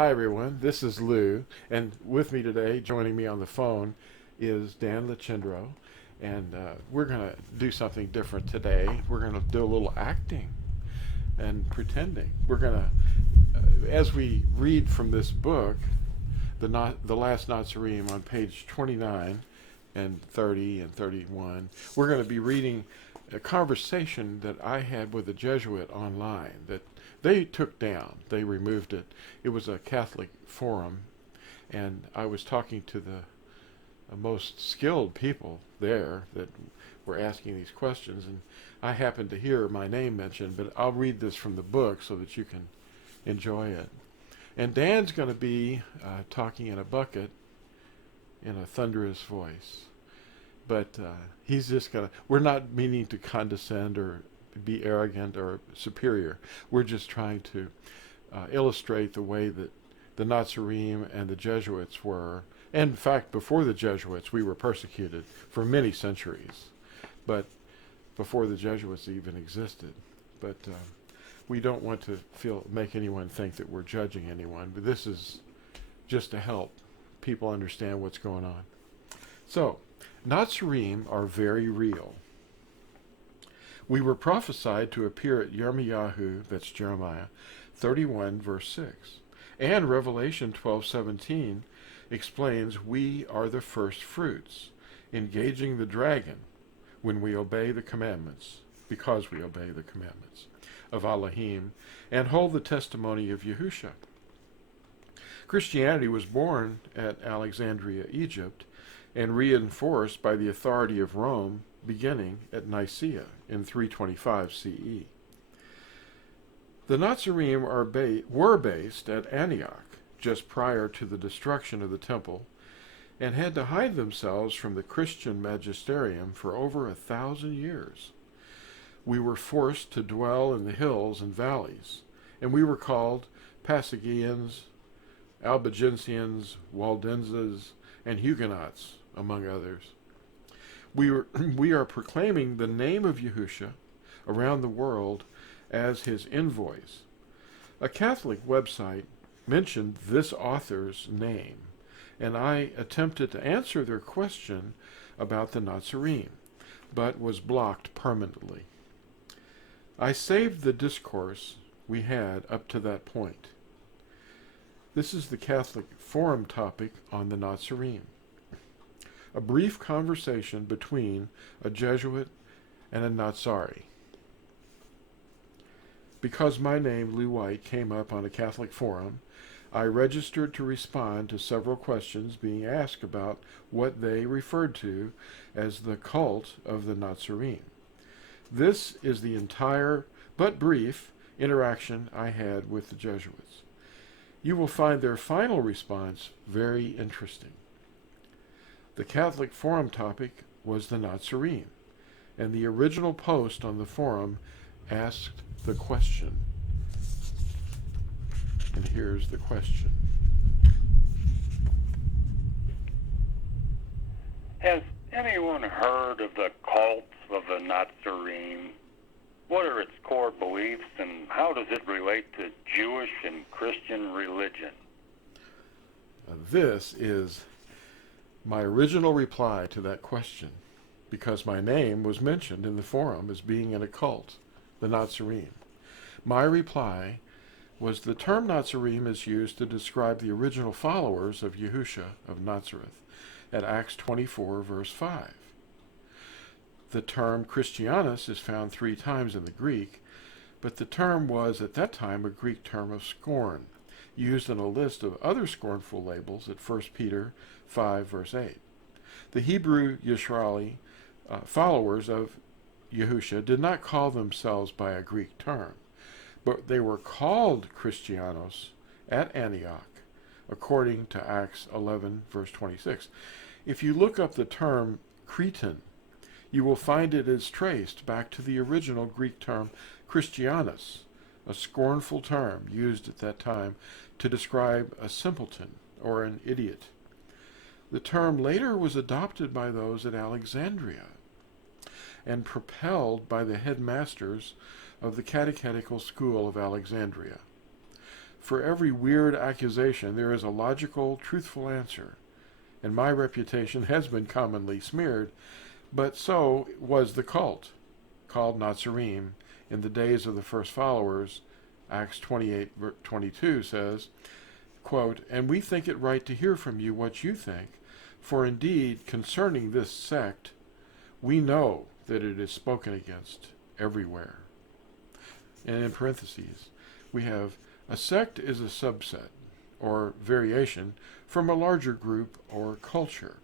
Hi everyone, this is Lou, and with me today, joining me on the phone, is Dan Lachindro, and we're going to do something different today. We're going to do a little acting and pretending. We're going to, as we read from this book, the Last Natsarim on page 29 and 30 and 31, we're going to be reading a conversation that I had with a Jesuit online that they took down. They removed it. It was a Catholic forum, and I was talking to the most skilled people there that were asking these questions, and I happened to hear my name mentioned, but I'll read this from the book so that you can enjoy it. And Dan's going to be talking in a bucket in a thunderous voice. But he's just going to, we're not meaning to condescend or be arrogant or superior. We're just trying to illustrate the way that the Nazarenes and the Jesuits were. And in fact, before the Jesuits, we were persecuted for many centuries. But before the Jesuits even existed. But we don't want to make anyone think that we're judging anyone. But this is just to help people understand what's going on. So, Nazarenes are very real. We were prophesied to appear at Yirmiyahu, that's Jeremiah, 31 verse 6. And Revelation 12:17 explains we are the first fruits, engaging the dragon when we obey the commandments, because we obey the commandments of Elohim, and hold the testimony of Yahusha. Christianity was born at Alexandria, Egypt, and reinforced by the authority of Rome beginning at Nicaea in 325 CE. The Nazarenes were based at Antioch just prior to the destruction of the temple and had to hide themselves from the Christian magisterium for over 1,000 years. We were forced to dwell in the hills and valleys, and we were called Pasigians, Albigensians, Waldenses, and Huguenots, among others. We are proclaiming the name of Yahusha around the world as his envoys. A Catholic website mentioned this author's name, and I attempted to answer their question about the Nazarenes, but was blocked permanently. I saved the discourse we had up to that point. This is the Catholic forum topic on the Nazarenes. A brief conversation between a Jesuit and a Nazari. Because my name, Lou White, came up on a Catholic forum, I registered to respond to several questions being asked about what they referred to as the cult of the Nazarenes. This is the entire, but brief, interaction I had with the Jesuits. You will find their final response very interesting. The Catholic forum topic was the Nazarenes, and the original post on the forum asked the question. And here's the question. Has anyone heard of the cult of the Nazarenes? What are its core beliefs, and how does it relate to Jewish and Christian religion? This is my original reply to that question, because my name was mentioned in the forum as being in a cult, the Nazarenes. My reply was the term Nazarene is used to describe the original followers of Yahusha of Nazareth at Acts 24 verse 5. The term Christianus is found 3 times in the Greek, but the term was at that time a Greek term of scorn, used in a list of other scornful labels at 1 Peter 5 verse 8. The Hebrew Yisraeli followers of Yahusha did not call themselves by a Greek term, but they were called Christianos at Antioch, according to Acts 11 verse 26. If you look up the term Cretan, you will find it is traced back to the original Greek term Christianus, a scornful term used at that time to describe a simpleton or an idiot. The term later was adopted by those at Alexandria and propelled by the headmasters of the Catechetical School of Alexandria. For every weird accusation, there is a logical, truthful answer, and my reputation has been commonly smeared, but so was the cult, called Natsarim, in the days of the first followers. Acts 28:22 says, quote, "And we think it right to hear from you what you think, for indeed, concerning this sect, we know that it is spoken against everywhere." And in parentheses, we have, a sect is a subset, or variation, from a larger group or culture,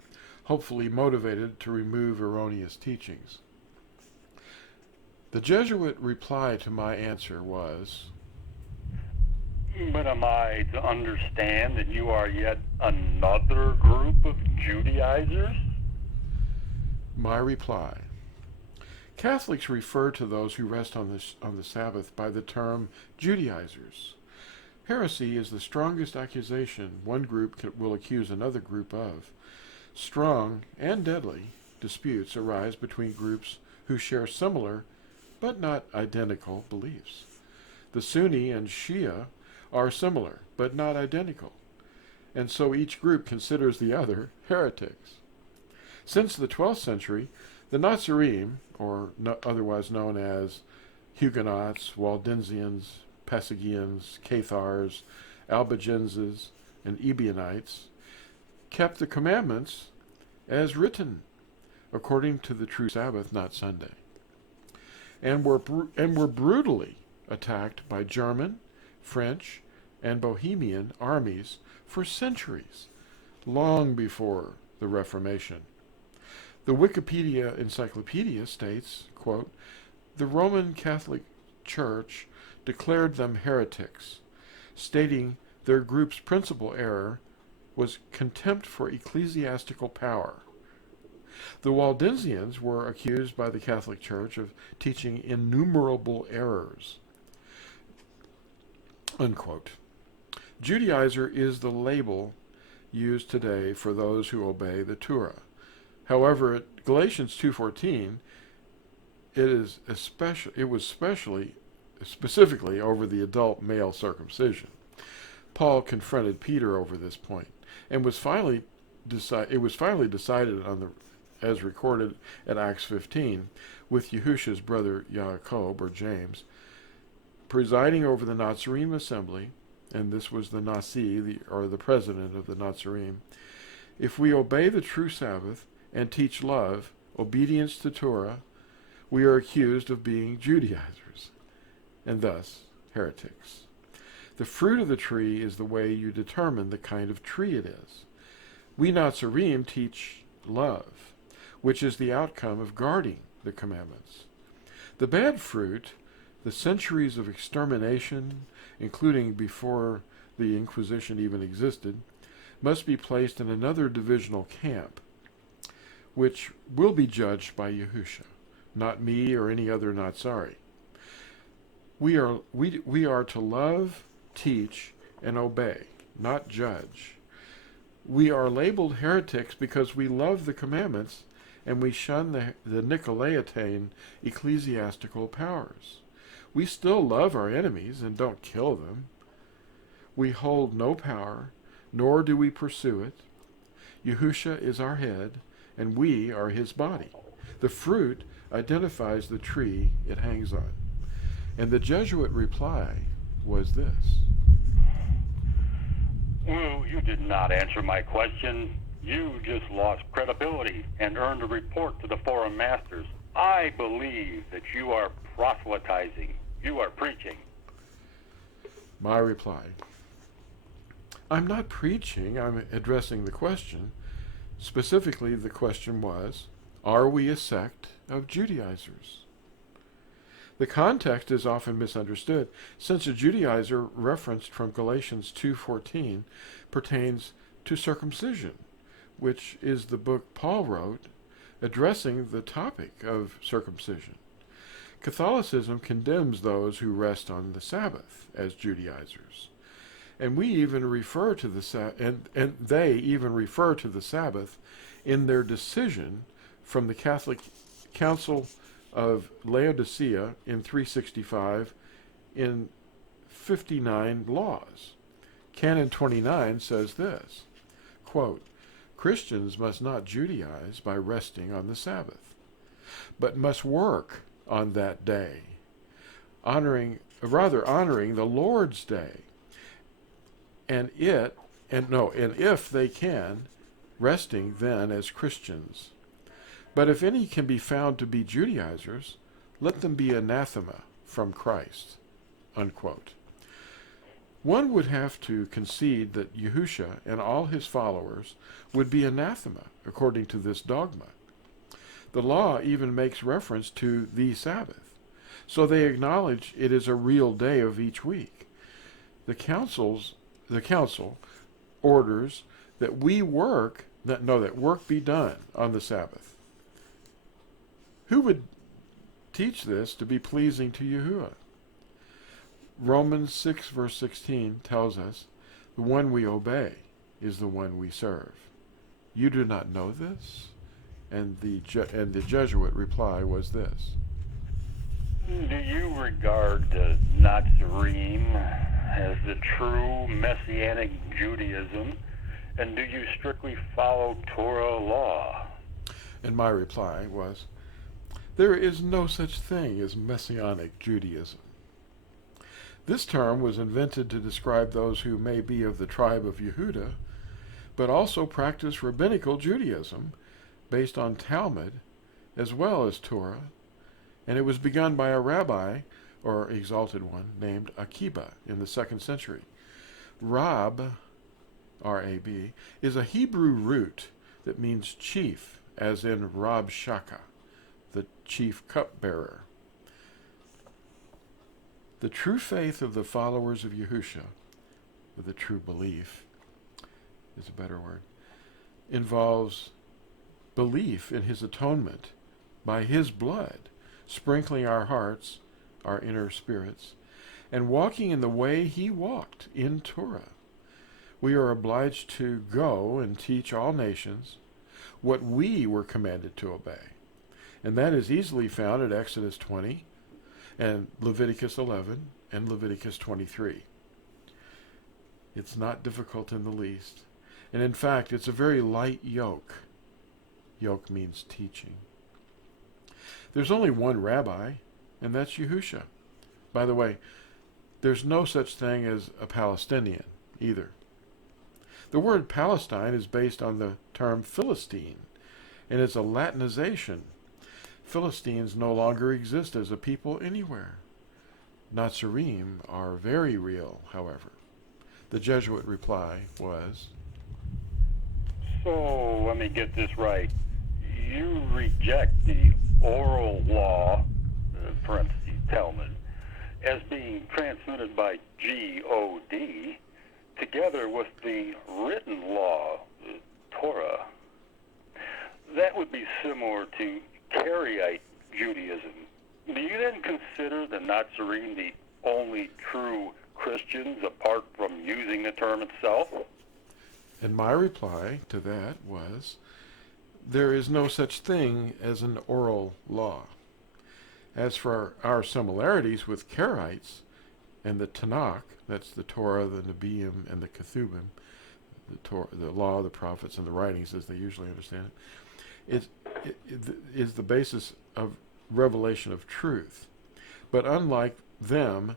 hopefully motivated to remove erroneous teachings. The Jesuit reply to my answer was, "But am I to understand that you are yet another group of Judaizers?" my reply, Catholics refer to those who rest on the Sabbath by the term Judaizers. Heresy is the strongest accusation one group will accuse another group of. Strong and deadly disputes arise between groups who share similar but not identical beliefs. The Sunni and Shia are similar but not identical, and so each group considers the other heretics. Since the 12th century, the Nazarenes, or otherwise known as Huguenots, Waldensians, Pelagians, Cathars, Albigenses, and Ebionites, kept the commandments as written, according to the true Sabbath, not Sunday, and were brutally attacked by German, French, and Bohemian armies for centuries, long before the Reformation. The Wikipedia Encyclopedia states, quote, "The Roman Catholic Church declared them heretics, stating their group's principal error was contempt for ecclesiastical power. The Waldensians were accused by the Catholic Church of teaching innumerable errors." Unquote. Judaizer is the label used today for those who obey the Torah. However, at Galatians 2:14, it was specifically over the adult male circumcision. Paul confronted Peter over this point, and it was finally decided on as recorded at Acts 15, with Yahusha's brother Jacob, or James, presiding over the Nazarene assembly, and this was the Nasi, the president of the Nazarene. If we obey the true Sabbath and teach love, obedience to Torah, we are accused of being Judaizers, and thus heretics. The fruit of the tree is the way you determine the kind of tree it is. We Nazarene teach love, which is the outcome of guarding the commandments. The bad fruit, the centuries of extermination, including before the Inquisition even existed, must be placed in another divisional camp, which will be judged by Yahusha, not me or any other Nazari. We are to love, teach, and obey, not judge. We are labeled heretics because we love the commandments and we shun the Nicolaitane ecclesiastical powers. We still love our enemies and don't kill them. We hold no power, nor do we pursue it. Yahusha is our head, and we are his body. The fruit identifies the tree it hangs on. And the Jesuit reply was this. "Well, you did not answer my question. You just lost credibility and earned a report to the foreign masters. I believe that you are proselytizing. You are preaching." My reply, I'm not preaching, I'm addressing the question. Specifically, the question was, are we a sect of Judaizers? The context is often misunderstood, since a Judaizer referenced from Galatians 2:14 pertains to circumcision, which is the book Paul wrote addressing the topic of circumcision. Catholicism condemns those who rest on the Sabbath as Judaizers, and we even refer to they even refer to the Sabbath in their decision from the Catholic Council of Laodicea in 365 in 59 laws. Canon 29 says this, quote, Christians must not Judaize by resting on the Sabbath, but must work on that day, honoring the Lord's day, and if they can, resting then as Christians. But if any can be found to be Judaizers, let them be anathema from Christ. Unquote. One would have to concede that Yahusha and all his followers would be anathema according to this dogma. The law even makes reference to the Sabbath, so they acknowledge it is a real day of each week. The council orders that work be done on the Sabbath. Who would teach this to be pleasing to Yahuwah? Romans 6 verse 16 tells us, the one we obey is the one we serve. You do not know this? And the Jesuit reply was this. Do you regard the Nazarenes as the true Messianic Judaism, and do you strictly follow Torah law? And my reply was, there is no such thing as Messianic Judaism. This term was invented to describe those who may be of the tribe of Yehuda, but also practice rabbinical Judaism based on Talmud as well as Torah, and it was begun by a rabbi, or exalted one, named Akiba in the 2nd century. Rab, R-A-B, is a Hebrew root that means chief, as in Rab Shaka, the chief cupbearer. The true faith of the followers of Yahusha, or the true belief is a better word, involves belief in his atonement by his blood, sprinkling our hearts, our inner spirits, and walking in the way he walked in Torah. We are obliged to go and teach all nations what we were commanded to obey. And that is easily found at Exodus 20 and Leviticus 11 and Leviticus 23. It's not difficult in the least. And in fact, it's a very light yoke. Yoke means teaching. There's only one rabbi, and that's Yahusha. By the way, there's no such thing as a Palestinian either. The word Palestine is based on the term Philistine, and it's a Latinization. Philistines no longer exist as a people anywhere. Natsarim are very real, however. The Jesuit reply was, So, let me get this right. You reject the oral law, parentheses, Talmud, as being transmitted by G-O-D, together with the written law, Torah. That would be similar to Karaite Judaism. Do you then consider the Nazarene the only true Christians apart from using the term itself? And my reply to that was, there is no such thing as an oral law. As for our similarities with Karaites and the Tanakh, that's the Torah, the Nebiim, and the Ketubim, the law, the prophets, and the writings as they usually understand it, is the basis of revelation of truth. But unlike them,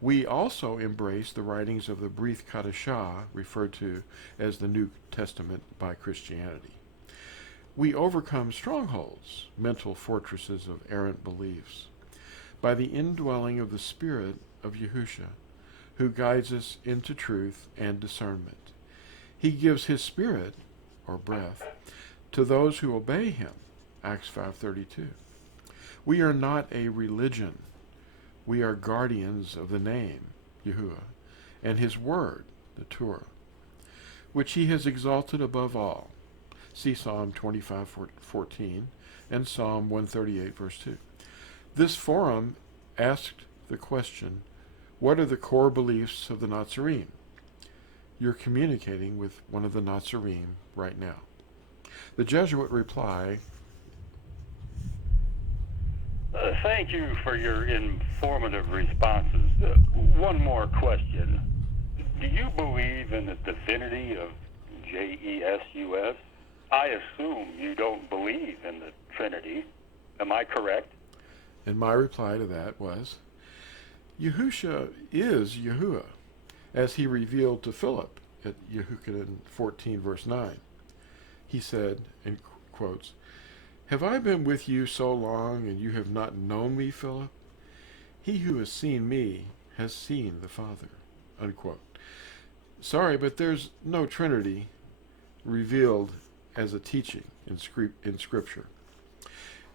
we also embrace the writings of the Brit Chadashah, referred to as the New Testament by Christianity. We overcome strongholds, mental fortresses of errant beliefs, by the indwelling of the Spirit of Yahusha, who guides us into truth and discernment. He gives his Spirit, or breath, to those who obey him, Acts 5:32. We are not a religion. We are guardians of the name, Yahuwah, and his word, the Torah, which he has exalted above all. See Psalm 25:14 and Psalm 138, verse 2. This forum asked the question, what are the core beliefs of the Nazarenes? You're communicating with one of the Nazarenes right now. The Jesuit reply, Thank you for your informative responses. One more question. Do you believe in the divinity of Jesus? I assume you don't believe in the Trinity. Am I correct? And my reply to that was, Yahusha is Yahuwah, as he revealed to Philip at Yehukanan 14, verse 9. He said, in quotes, "Have I been with you so long, and you have not known me, Philip? He who has seen me has seen the Father." Unquote. Sorry, but there's no Trinity revealed as a teaching in Scripture.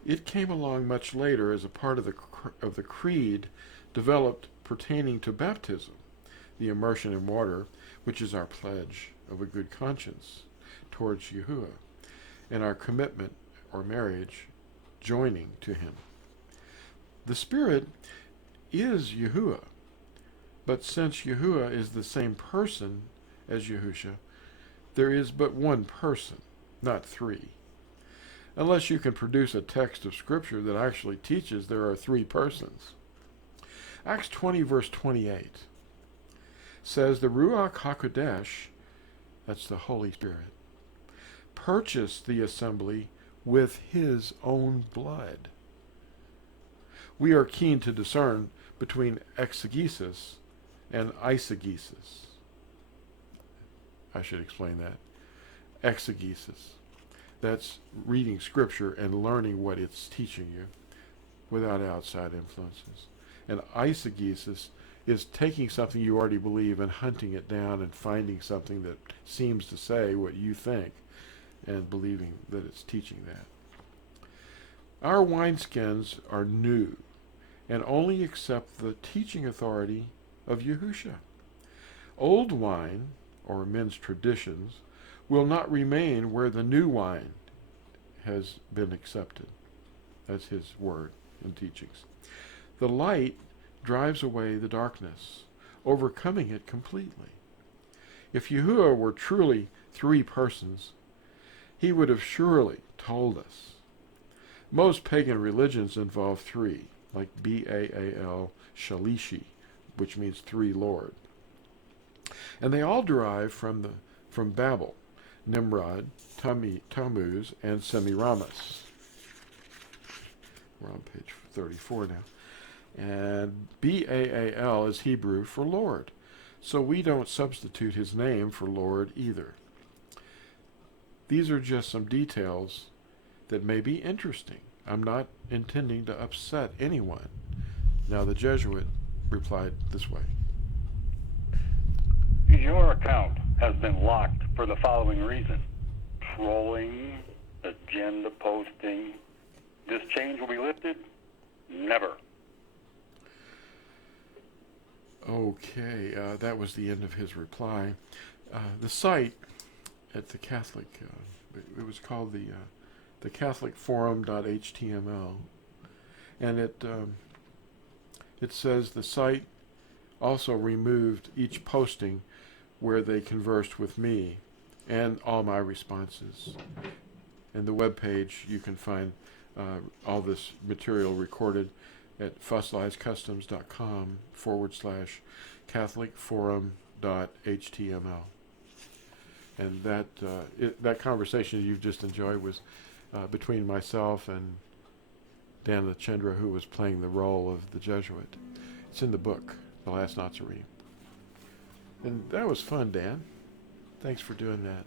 It came along much later as a part of the creed developed pertaining to baptism, the immersion in water, which is our pledge of a good conscience towards Yahuwah, and our commitment or marriage joining to him. The Spirit is Yahuwah, but since Yahuwah is the same person as Yahusha, there is but one person, not three. Unless you can produce a text of Scripture that actually teaches there are three persons. Acts 20, verse 28 says the Ruach HaKodesh, that's the Holy Spirit, purchased the assembly with his own blood. We are keen to discern between exegesis and eisegesis. I should explain that. Exegesis. That's reading Scripture and learning what it's teaching you without outside influences. And eisegesis is taking something you already believe and hunting it down and finding something that seems to say what you think and believing that it's teaching that. Our wineskins are new and only accept the teaching authority of Yahusha. Old wine, or men's traditions, will not remain where the new wine has been accepted. That's his word and teachings. The light drives away the darkness, overcoming it completely. If Yahuwah were truly three persons, he would have surely told us. Most pagan religions involve three, like Baal Shalishi, which means three Lord. And they all derive from Babel, Nimrod, Tammuz, and Semiramis. We're on page 34 now. And Baal is Hebrew for Lord, so we don't substitute his name for Lord either. These are just some details that may be interesting. I'm not intending to upset anyone. Now the Jesuit replied this way. Your account has been locked for the following reason: trolling, agenda posting. This change will be lifted? Never. Okay, that was the end of his reply. The site at the Catholic, it was called the Catholic Forum.html, and it says the site also removed each posting where they conversed with me and all my responses. And the web page, you can find all this material recorded at fossilizedcustoms.com/CatholicForum.html. And that conversation you've just enjoyed was between myself and Dan Lachendra, who was playing the role of the Jesuit. It's in the book, The Last Natsarim. And that was fun, Dan. Thanks for doing that.